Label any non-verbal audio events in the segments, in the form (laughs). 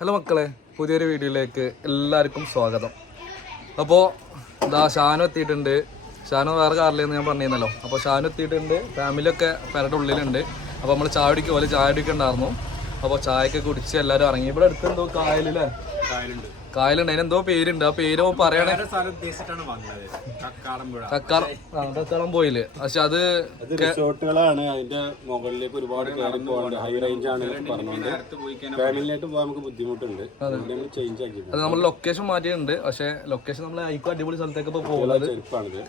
Hello മക്കളെ പുതിയൊരു വീഡിയോയിലേക്ക് എല്ലാവർക്കും സ്വാഗതം. അപ്പോൾ ഇതാ ഷാനു എത്തിയിട്ടുണ്ട്. ഷാനു വേറെ കാറിലെന്ന് ഞാൻ പറഞ്ഞിരുന്നല്ലോ. അപ്പോൾ ഷാനു എത്തിയിട്ടുണ്ട്. ഫാമിലിയൊക്കെ പേരുടെ ഉള്ളിലുണ്ട്. അപ്പോൾ നമ്മൾ ചായ കുടിക്കുക പോലെ ചായ കുടിക്കണ്ടായിരുന്നു. അപ്പോൾ ചായയൊക്കെ കുടിച്ച് എല്ലാവരും ഇറങ്ങി. ഇവിടെ അടുത്ത് എന്തോ കായലില്ലേ കായലുണ്ട്. അതിനെന്തോ പേരുണ്ട്. ആ പേര് പറയണേ. കക്കാളം പോയിൽ പക്ഷെ അത് റിസോർട്ടുകളാണ്. അതിന്റെ മുകളിലേക്ക് ഒരുപാട് കയറി പോകാനുണ്ട്. ഹൈ റേഞ്ച് ആണ് പറഞ്ഞുകൊണ്ട് ഫാമിലിയായിട്ട് പോകാൻ നമുക്ക് ബുദ്ധിമുട്ടുണ്ട്. നമ്മൾ ചേഞ്ച് ആക്കി അത് നമ്മൾ ലൊക്കേഷൻ മാറ്റിയിട്ടുണ്ട്. പക്ഷെ ലൊക്കേഷൻ നമ്മൾ അടിപൊളി സ്ഥലത്തേക്ക് പോകുന്നത്. ചെരുപ്പാണിത്.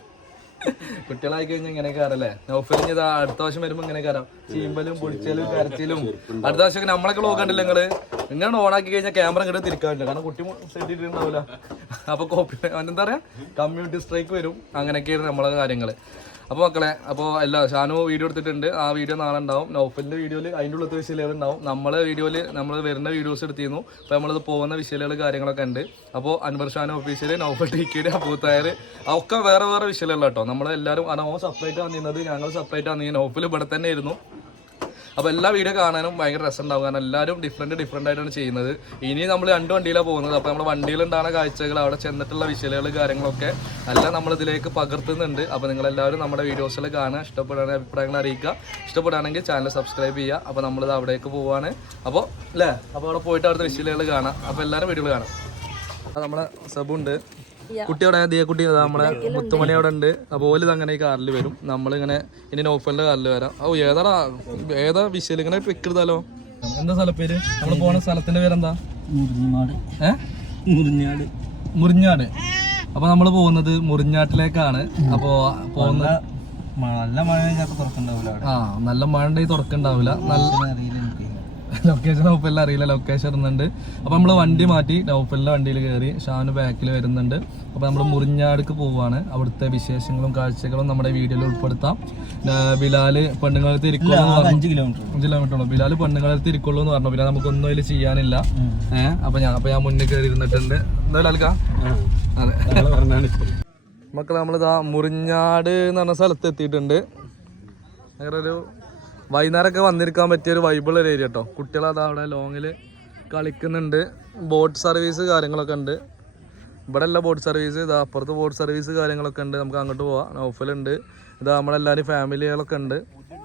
കുട്ടികളായി കഴിഞ്ഞാൽ ഇങ്ങനെ കയറല്ലേ നൗഫൽ ഇത് അടുത്ത വർഷം വരുമ്പോ ഇങ്ങനെ കയറാം ചീമ്പലും പൊടിച്ചലും കരച്ചിലും. അടുത്ത വർഷം നമ്മളൊക്കെ ലോകം കണ്ടില്ല നിങ്ങൾ? ഇങ്ങനെ ഓണാക്കി കഴിഞ്ഞാൽ ക്യാമറ ഇങ്ങോട്ട് തിരിക്കാറില്ല. കാരണം കുട്ടി സെറ്റ് അപ്പൊ കോപ്പി എന്താ പറയാ? കമ്മ്യൂണിറ്റി സ്ട്രൈക്ക് വരും. അങ്ങനെയൊക്കെയാണ് നമ്മളെ കാര്യങ്ങൾ. അപ്പോൾ മക്കളെ അപ്പോൾ അല്ല ഷാനു വീഡിയോ എടുത്തിട്ടുണ്ട്. ആ വീഡിയോ നാളെ ഉണ്ടാവും. നൗഫലിന്റെ വീഡിയോയിൽ അതിന്റെ ഉള്ളത്തെ വിഷയങ്ങൾ ഉണ്ടാവും. നമ്മളെ വീഡിയോയിൽ നമ്മൾ വരുന്ന വീഡിയോസ് എടുത്തിരുന്നു. അപ്പോൾ നമ്മളത് പോകുന്ന വിഷയങ്ങൾ കാര്യങ്ങളൊക്കെ ഉണ്ട്. അപ്പോൾ അൻവർ ഷാനു ഒഫീഷ്യൽ നൗഫൽ ടിക്കറ്റ് അബൂത്തായർ. ഒക്കെ വേറെ വേറെ വിഷയമുള്ള കേട്ടോ. നമ്മളെല്ലാവരും അനോ സെപ്പറേറ്റ് വന്നിരുന്നത് ഞങ്ങൾ സെപ്പറേറ്റ് വന്നിരുന്നത് നൗഫൽ ഇവിടെ തന്നെ ആയിരുന്നു. അപ്പോൾ എല്ലാ വീഡിയോ കാണാനും ഭയങ്കര രസം ഉണ്ടാവും കാരണം എല്ലാവരും ഡിഫറെന്റ് ഡിഫറെന്റ് ആയിട്ടാണ് ചെയ്യുന്നത്. ഇനി നമ്മൾ രണ്ട് വണ്ടിയിലാണ് പോകുന്നത്. അപ്പോൾ നമ്മൾ വണ്ടിയിലുണ്ടാകുന്ന കാഴ്ചകൾ അവിടെ ചെന്നിട്ടുള്ള വിശലുകൾ കാര്യങ്ങളൊക്കെ എല്ലാം നമ്മൾ ഇതിലേക്ക് പകർത്തുന്നുണ്ട്. അപ്പോൾ നിങ്ങളെല്ലാവരും നമ്മുടെ വീഡിയോസിൽ കാണുക. ഇഷ്ടപ്പെടുകയാണെങ്കിൽ അഭിപ്രായങ്ങൾ അറിയിക്കുക. ഇഷ്ടപ്പെടുകയാണെങ്കിൽ ചാനൽ സബ്സ്ക്രൈബ് ചെയ്യുക. അപ്പോൾ നമ്മളിത് അവിടേക്ക് പോവാണ്. അപ്പോൾ അല്ലേ? അപ്പോൾ അവിടെ പോയിട്ട് അവിടുത്തെ വിശലുകൾ കാണാം. അപ്പോൾ എല്ലാവരും വീഡിയോകൾ കാണാം. അപ്പോൾ നമ്മളെ സബുണ്ട്. കുട്ടി അവിടെ ദിയക്കുട്ടി അതാ നമ്മളെ മുത്തുമണി അവിടെ ഉണ്ട് അപ്പോൾ ഓൽ ഇത് അങ്ങനെ ഈ കാറിൽ വരും. നമ്മളിങ്ങനെ ഇനി നോഫലിന്റെ കാറിൽ വരാം. ഓ ഏതാടാ? ഏതാ വിഷയം? ഇങ്ങനെ പിക്ക് എടുത്താലോ എന്താ സ്ഥലപ്പേര് നമ്മൾ പോണ സ്ഥലത്തിന്റെ പേരെന്താ? മുറിഞ്ഞാട്. മുറിഞ്ഞാട്. അപ്പൊ നമ്മൾ പോകുന്നത് മുറിഞ്ഞാട്ടിലേക്കാണ്. അപ്പോ പോകുന്ന നല്ല മഴ തുറക്കണ്ടാവില്ല ആ നല്ല മഴ ഉണ്ടെങ്കിൽ തുറക്കണ്ടാവില്ല നല്ല ലൊക്കേഷൻ നൗഫലിൽ അറിയില്ല. ലൊക്കേഷൻ ഇടുന്നുണ്ട്. അപ്പൊ നമ്മൾ വണ്ടി മാറ്റി നൗഫലിന്റെ വണ്ടിയിൽ കയറി ഷാനു ബാക്കിൽ വരുന്നുണ്ട്. അപ്പൊ നമ്മൾ മുറിഞ്ഞാടുക്ക് പോവാണ്. അവിടുത്തെ വിശേഷങ്ങളും കാഴ്ചകളും നമ്മുടെ വീഡിയോയിൽ ഉൾപ്പെടുത്താം. ബിലാൽ പെണ്ണുങ്ങളെ തിരിക്കുള്ളൂ അഞ്ച് കിലോമീറ്റർ അഞ്ച് കിലോമീറ്റർ ഉള്ളൂ. ബിലാൽ പെണ്ണുങ്ങളെ തിരിക്കുള്ളൂ എന്ന് പറഞ്ഞു. പിന്നെ നമുക്കൊന്നും അതിൽ ചെയ്യാനില്ല. ഏഹ് അപ്പൊ ഞാൻ അപ്പൊ ഞാൻ മുന്നിൽ കയറി ഇരുന്നിട്ടുണ്ട്. എന്തായാലും അൽക്കാ അതെ. മക്കളെ നമ്മളിതാ മുറിഞ്ഞാട് എന്ന് പറഞ്ഞ സ്ഥലത്ത് എത്തിയിട്ടുണ്ട്. അങ്ങനെ ഒരു വൈകുന്നേരമൊക്കെ വന്നിരിക്കാൻ പറ്റിയ ഒരു വൈബിൾ ഒരു ഏരിയ കേട്ടോ കുട്ടികളതാ അവിടെ ലോങ്ങിൽ കളിക്കുന്നുണ്ട്. ബോട്ട് സർവീസ് കാര്യങ്ങളൊക്കെ ഉണ്ട്. ഇവിടെ അല്ല ബോട്ട് സർവീസ് ഇതാ അപ്പുറത്ത് ബോട്ട് സർവീസ് കാര്യങ്ങളൊക്കെ ഉണ്ട്. നമുക്ക് അങ്ങോട്ട് പോവാം. നൗഫലുണ്ട്. ഇതാ നമ്മളെല്ലാവരും ഫാമിലികളൊക്കെ ഉണ്ട്.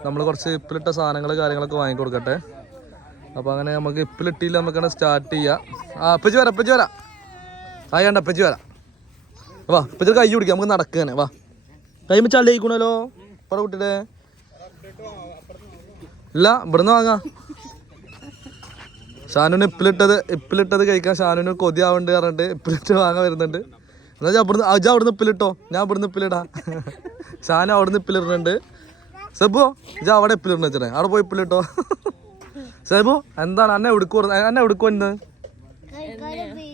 നമ്മൾ കുറച്ച് ഇപ്പിലിട്ട സാധനങ്ങൾ കാര്യങ്ങളൊക്കെ വാങ്ങിക്കൊടുക്കട്ടെ അപ്പോൾ അങ്ങനെ നമുക്ക് ഇപ്പിലിട്ടില്ല നമുക്കാണ് സ്റ്റാർട്ട് ചെയ്യാം. ആ അപ്പച്ചി വരാം അപ്പച്ചി വരാം. ആ വേണ്ട അപ്പച്ചി വരാം. വാ അപ്പച്ചി കൈ പിടിക്കാം. നമുക്ക് നടക്കുകയാണ് വാ. കൈമ ചള്ളിയിക്കണല്ലോ പറ കുട്ടിയുടെ ഇല്ല ഇവിടുന്ന് വാങ്ങാ. ഷാനുവിന് ഇപ്പിലിട്ടത് ഇപ്പിലിട്ടത് കഴിക്കാൻ ഷാനുവിന് കൊതി ആവുന്നുണ്ട് പറഞ്ഞിട്ട് ഇപ്പിലിട്ട് വാങ്ങാൻ വരുന്നുണ്ട്. എന്നാ അവിടുന്ന് അജ അവിടുന്ന് ഇപ്പിലിട്ടോ? ഞാൻ ഇവിടുന്ന് ഇപ്പിലിടാ. ഷാനു അവിടുന്ന് ഇപ്പിലിടുന്നുണ്ട്. സെബോ ഇജ അവിടെ ഇപ്പിലിടണം വെച്ചേ അവിടെ പോയി ഇപ്പിലിട്ടോ. സെബോ എന്താണ്? അന്നെ എവിടുക്കു അന്നെ എവിടുക്കു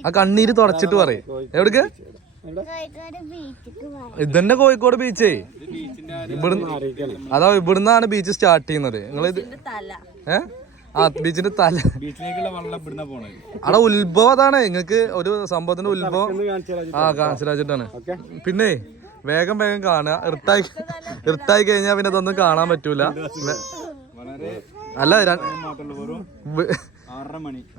ആ കണ്ണീര് തുടച്ചിട്ട് പറയും. എവിടേക്ക്? ഇതന്നെ കോഴിക്കോട് ബീച്ചേ. ഇവിടുന്ന് അതാ ഇവിടുന്നാണ് ബീച്ച് സ്റ്റാർട്ട് ചെയ്യുന്നത്. നിങ്ങൾ ഇത് ഏ? ആ ബീച്ചിന്റെ തല. ബീച്ചിലേക്കുള്ള വെള്ളം ഇവിടുന്ന പോണത്. അവിടെ ഉത്ഭവം അതാണ്. നിങ്ങക്ക് ഒരു സംഭവത്തിന്റെ ഉത്ഭവം ആ കാണിച്ചിട്ടാണ് പിന്നെ വേഗം വേഗം കാണുക. ഇർട്ടായി ഇർട്ടായി കഴിഞ്ഞാൽ പിന്നെ അതൊന്നും കാണാൻ പറ്റൂല. അല്ല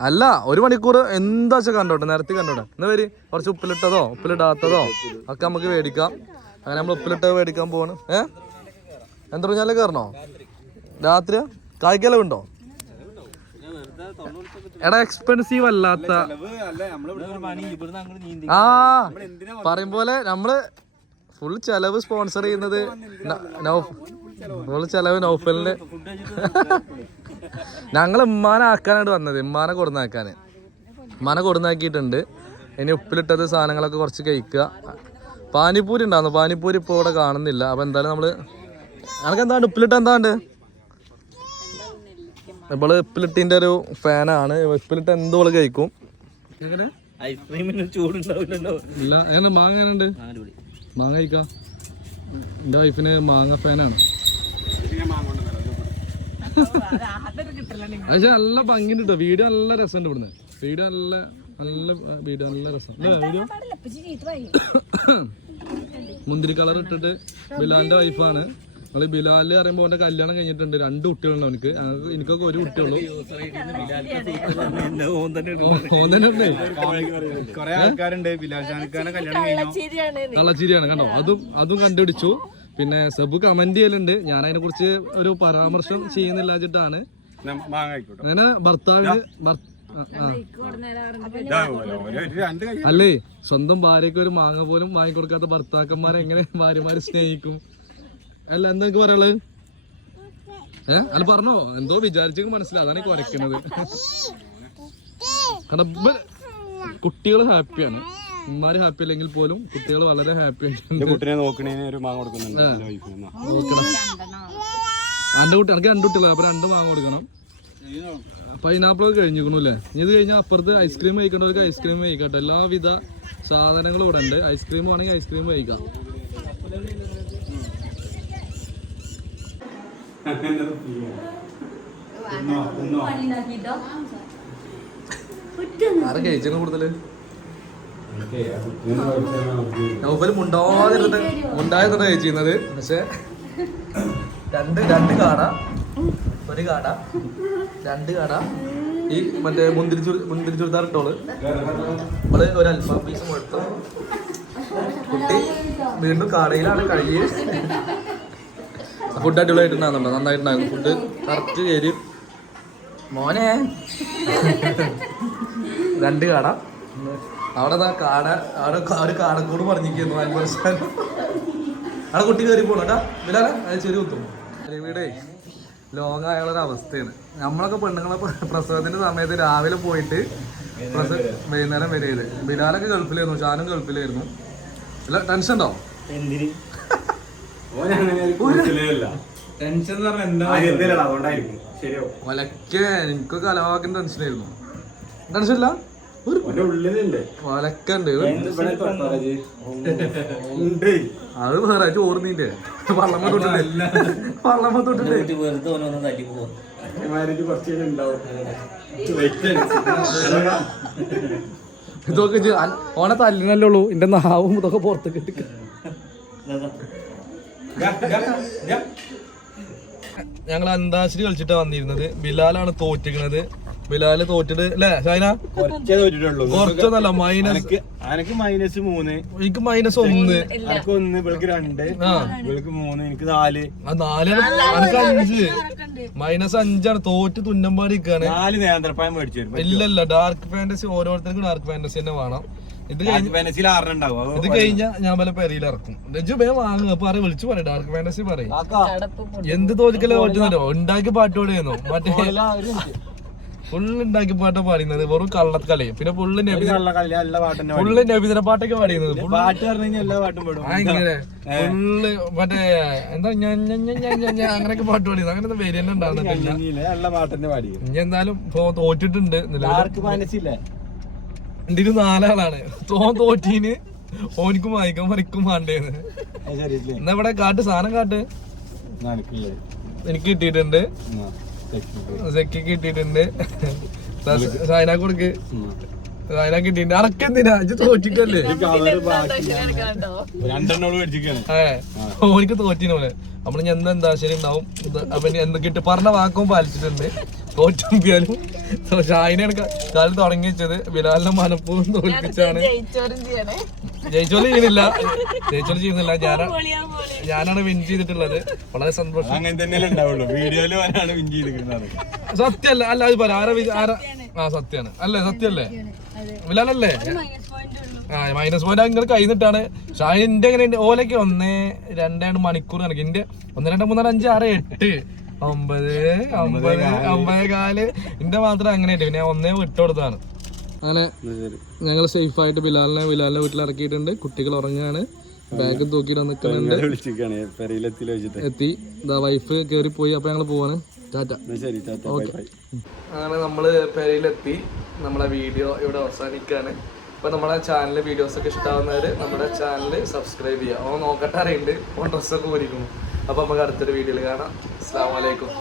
അല്ല ഒരു മണിക്കൂർ എന്താ വെച്ചാൽ കണ്ടോട്ടെ? നേരത്തെ കണ്ടോട്ടെ? എന്നാ വരി കുറച്ച് ഉപ്പിലിട്ടതോ ഉപ്പിലിടാത്തതോ ഒക്കെ നമുക്ക് മേടിക്കാം. അങ്ങനെ നമ്മൾ ഉപ്പിലിട്ടത് മേടിക്കാൻ പോവാണ്. ഏ? എന്താ പറഞ്ഞാലേ കയറണോ? രാത്രി? കായ്ക്കലവുണ്ടോ എടാ എക്സ്പെൻസീവ് അല്ലാത്ത ആ പറയും പോലെ നമ്മൾ ഫുൾ ചെലവ് സ്പോൺസർ ചെയ്യുന്നത് ഫുൾ ചെലവ് നൗഫലിന്റെ ഞങ്ങൾ ഉമ്മാനെ ആക്കാനായിട്ട് വന്നത്. ഉമ്മാനെ കൊടുന്നാക്കാൻ ഉമ്മാനെ കൊടുന്നാക്കിയിട്ടുണ്ട്. ഇനി ഉപ്പിലിട്ടത് സാധനങ്ങളൊക്കെ കുറച്ച് കഴിക്കുക. പാനിപ്പൂരി ഉണ്ടായിരുന്നു. പാനിപ്പൂരി ഇപ്പോൾ ഇവിടെ കാണുന്നില്ല. അപ്പോൾ എന്തായാലും നമ്മൾ ഞങ്ങൾക്ക് എന്താണ്ട് ഉപ്പിലിട്ട് എന്താണ്ട് ഇവൾ ഉപ്പിലിട്ടിന്റെ ഒരു ഫാനാണ്. ഉപ്പിലിട്ട് എന്തോ കഴിക്കും? എങ്ങനെ ഐസ്ക്രീമിന് ചൂടുണ്ടാവില്ലല്ലോ. ഇല്ല. എങ്ങനെ മാങ്ങ എങ്ങനെയുണ്ട്? മാങ്ങ കഴിക്കാം. എന്റെ വൈഫിന് മാങ്ങ ഫാനാണ്. പക്ഷെ നല്ല ഭംഗിയുണ്ട് കേട്ടോ വീഡിയോ നല്ല രസമുണ്ട് ഇവിടുന്ന്. വീഡിയോ നല്ല നല്ല വീഡിയോ നല്ല രസം. വീഡിയോ (coughs) മുന്തിരി കളർ ഇട്ടിട്ട് ബിലാലിന്റെ വൈഫാണ്. നമ്മൾ ബിലാൽ പറയുമ്പോ അവന്റെ കല്യാണം കഴിഞ്ഞിട്ടുണ്ട്. രണ്ട് കുട്ടികളുണ്ട് അവനക്ക്. എനിക്കൊക്കെ ഒരു കുട്ടിയുള്ളൂ കള്ളച്ചിരിയാണ് കണ്ടോ? അതും അതും കണ്ടുപിടിച്ചു. പിന്നെ സബ് കമന്റ് ചെയ്യലുണ്ട്. ഞാൻ അതിനെ കുറിച്ച് ഒരു പരാമർശം ചെയ്യുന്നില്ല വെച്ചിട്ടാണ്. അങ്ങനെ ഭർത്താവിന് അല്ലേ സ്വന്തം ഭാര്യക്ക് ഒരു മാങ്ങ പോലും വാങ്ങിക്കൊടുക്കാത്ത ഭർത്താക്കന്മാരെ എങ്ങനെ ഭാര്യമാരെ സ്നേഹിക്കും? അല്ല എന്താ എനിക്ക് പറയാനുള്ളത് ഏ അല്ല പറഞ്ഞോ. എന്തോ വിചാരിച്ചെങ്കിൽ മനസ്സിലായി. അതാണ് കുറയ്ക്കുന്നത് കുരക്കുന്നത് കുട്ടികൾ ഹാപ്പിയാണ്. ഉമ്മാര് ഹാപ്പി അല്ലെങ്കിൽ പോലും കുട്ടികൾ വളരെ ഹാപ്പി ആയിട്ടുണ്ട്. കുട്ടിനെ നോക്കണേന് ഒരു മാങ്ങ കൊടുക്കുന്നുണ്ട്. നോക്കണം. എന്റെ കുട്ടി എനിക്ക് രണ്ട് കുട്ടികളാണ് അപ്പൊ രണ്ട് മാങ്ങ കൊടുക്കണം. പൈനാപ്പിൾ ഒക്കെ കഴിഞ്ഞിരിക്കണു അല്ലേ? ഇത് കഴിഞ്ഞാൽ അപ്പുറത്ത് ഐസ്ക്രീം കഴിക്കേണ്ടവർക്ക് ഐസ്ക്രീം കഴിക്കട്ടെ. എല്ലാവിധ സാധനങ്ങളും ഇവിടെ ഉണ്ട് ഐസ്ക്രീം വേണമെങ്കിൽ ഐസ്ക്രീം കഴിക്കാം. ആരെ കഴിച്ചു കൂടുതൽ? നൗഫൽ മുണ്ടാതിരുന്ന് മുണ്ടാതിരുന്ന കഴിച്ചിരുന്നത്. പക്ഷെ രണ്ട് രണ്ട് കാട. ഒരു കാട. രണ്ട് കാട. ഈ മറ്റേ മുന്തിരി മുന്തിരി ചുരിദാർ നമ്മൾ ഒരു അൽഫാം പീസ് കൊടുത്തു. കുട്ടി വീണ്ടും കാടയിലാണ് കഴിയ ഫുഡ് അടിപൊളിയായിട്ടുണ്ടാകുന്നുണ്ടോ നന്നായിട്ടുണ്ടായിരുന്നു ഫുഡ് കറക്റ്റ് കയറി. മോനെ. രണ്ട് കാട. അവിടെ കാട അവിടെ അവർ ഒരു കാടക്കൂട് പറഞ്ഞിരിക്കുന്നു ശതമാനം അവിടെ കുട്ടി കയറി പോണട്ടാ ബിലാല അത് ചെറിയ കുത്തും. വീടേ ലോങ് ആയുള്ള ഒരു അവസ്ഥയാണ് നമ്മളൊക്കെ പെണ്ണുങ്ങളെ പ്രസവത്തിന്റെ സമയത്ത് രാവിലെ പോയിട്ട് പ്രസവ വൈകുന്നേരം വരെ ചെയ്ത് ബിലാലൊക്കെ ഗൾഫിലായിരുന്നു ഷാനും ഗൾഫിലായിരുന്നു. അല്ല ടെൻഷൻ ഉണ്ടോ? (laughs) ഒലക്കെ എനിക്കൊക്കെ അലവാക്കിന്റെ ടെൻഷനായിരുന്നു ടെൻഷൻ ഇല്ല? അത് വേറെ ചോർന്നീന്റെ വള്ളമ്മ തൊട്ടില്ലേ? വള്ളമ്മ തൊട്ടില്ലേ? വെറുതെ തട്ടി പോകും. ഇതൊക്കെ ഓണ ഓനെ തല്ലിനല്ലേ ഉള്ളൂ. എന്റെ നാവും ഇതൊക്കെ പുറത്തേക്ക് കിട്ടിക്ക ഞങ്ങൾ അന്താശ്ശേരി കളിച്ചിട്ടാണ് വന്നിരുന്നത്. ബിലാലാണ് തോറ്റിക്കണത്. ബിലാൽ തോറ്റിട്ട് അല്ലേ ഷൈന? കുറച്ചേ തോറ്റിട്ടുള്ളൂ. കുറച്ചൊന്നല്ല മൈനസ് അനക്ക് മൈനസ് മൂന്ന്. എനിക്ക് മൈനസ് ഒന്ന്. അനക്ക് ഒന്ന് ഇവൾക്ക് രണ്ട്. ഇവൾക്ക് മൂന്ന് എനിക്ക് നാല്. ആ നാല് എനിക്ക് അഞ്ച്. മൈനസ് അഞ്ചാണ്. തോറ്റ് തുന്നമ്പാടി നിൽക്കാണ് നാല് നേന്ത്രപ്പായം മേടിച്ചു ഇല്ലല്ല ഡാർക്ക് ഫാന്റസി ഓരോരുത്തർക്കും ഡാർക്ക് ഫാന്റസി തന്നെ വേണം. ഇത് കഴിഞ്ഞ് ഇത് കഴിഞ്ഞാൽ ഞാൻ പല പെരയിൽ ഇറക്കും. രജു ബേ വാങ്ങുക പറ വിളിച്ചു പറയും. ഡാർക്ക് ഫാന്റസി പറയും എന്ത് തോൽക്കല്ലേ ഉണ്ടാക്കി പാട്ട് മറ്റേ ഫുള്ള് ഉണ്ടാക്കി പാട്ടാ പാടുന്നത് വെറും കള്ളക്കലയും പിന്നെ ഫുള്ള് നബി ഫുള്ള് നബിദിന പാട്ടൊക്കെ പാടിയത് ഇങ്ങനെ. ഫുള്ള് മറ്റേ എന്താ ഞാൻ അങ്ങനെയൊക്കെ പാട്ട് പാടിയത്. അങ്ങനത്തെ പേര് തന്നെ ഉണ്ടാകുന്നില്ല ഇനി എന്തായാലും തോറ്റിട്ടുണ്ട് മനസ്സില്ലേ നാലാളാണ്. തോൻ തോറ്റീന് ഓനിക്കും വായിക്കാൻ മറിക്കും വേണ്ടേന്ന് എന്നാ ഇവിടെ കാട്ട്? സാധനം കാട്ട്. എനിക്ക് കിട്ടിയിട്ടുണ്ട്. സെക്കിക്ക് കിട്ടിയിട്ടുണ്ട് സൈന കൊടുക്ക്. സൈന കിട്ടിയിട്ടുണ്ട്. അറക്കെന്തിനാ ഇജ്ജ് തോറ്റിട്ടല്ലേ ഓനിക്ക് തോറ്റിന് പോലെ നമ്മൾ ഞാൻ എന്താ ശരി ഉണ്ടാവും? ഇനി എന്ത് കിട്ടി? പറഞ്ഞ വാക്കും പാലിച്ചിട്ടുണ്ട്. തോറ്റുമ്പിയാലും. ഷായിനാണ് കളി തുടങ്ങി വെച്ചത്. ബിലാലിനെ മനപ്പൂർവം തോൽപ്പിച്ചാണ്. ജയിച്ചോൽ ചെയ്യുന്നില്ല. (laughs) ജയിച്ചോളി ചെയ്യുന്നില്ല. ഞാനാ ഞാനാണ് വിൻ ചെയ്തിട്ടുള്ളത്. വളരെ സന്തോഷം. അങ്ങനെ തന്നെയല്ലേ ഉണ്ടാവുള്ളൂ. വീഡിയോയിൽ വരാണ് വിൻ ചെയ്തിരിക്കുന്നത്. സത്യല്ല. അല്ല അത് പറ. ആരാ ആരാ ആ സത്യാണ്. അല്ലേ സത്യല്ലേ? ബിലാലല്ലേ ആ മൈനസ് പോയിന്റ് നിങ്ങൾ കഴിഞ്ഞിട്ടാണ് ഷാഹിന്റെ എങ്ങനെ ഓലൊക്കെ ഒന്ന് രണ്ടാണ്ട് മണിക്കൂർ കണക്ക്. എന്റെ ഒന്ന് രണ്ട് മൂന്ന് നാല് അഞ്ച് ആറ് എട്ട് ഒമ്പത് ഒമ്പത് ഒമ്പത് കാൽ. എന്റെ മാത്രം അങ്ങനെ പിന്നെ ഒന്നേ വിട്ടു കൊടുത്താണ് അങ്ങനെ ഞങ്ങൾ സേഫ് ആയിട്ട് ബിലാലിനെ ബിലാലിന്റെ വീട്ടിൽ ഇറക്കിയിട്ടുണ്ട്. കുട്ടികൾ ഉറങ്ങാണ്. ബാഗ് തൂക്കിയിട്ട് നിൽക്കുന്നുണ്ട് എത്തി. ഇതാ വൈഫ് കേറി പോയി അപ്പൊ ഞങ്ങൾ പോവാണ്. ടാറ്റ. അങ്ങനെ നമ്മൾ പെരയിലെത്തി. നമ്മളെ വീഡിയോ ഇവിടെ അവസാനിക്കാണ്. അപ്പോൾ നമ്മളെ ചാനൽ വീഡിയോസ് ഒക്കെ ഇഷ്ടാവുന്നവര് നമ്മുടെ ചാനൽ സബ്സ്ക്രൈബ് ചെയ്യുക ഓ നോക്കട്ടെ അറിയുന്നുണ്ട് ഓൺ ഡ്രസ്സൊക്കെ പോയിരിക്കുന്നു അപ്പൊ നമുക്ക് അടുത്തൊരു വീഡിയോയിൽ കാണാം. അസ്സാം വലൈക്കും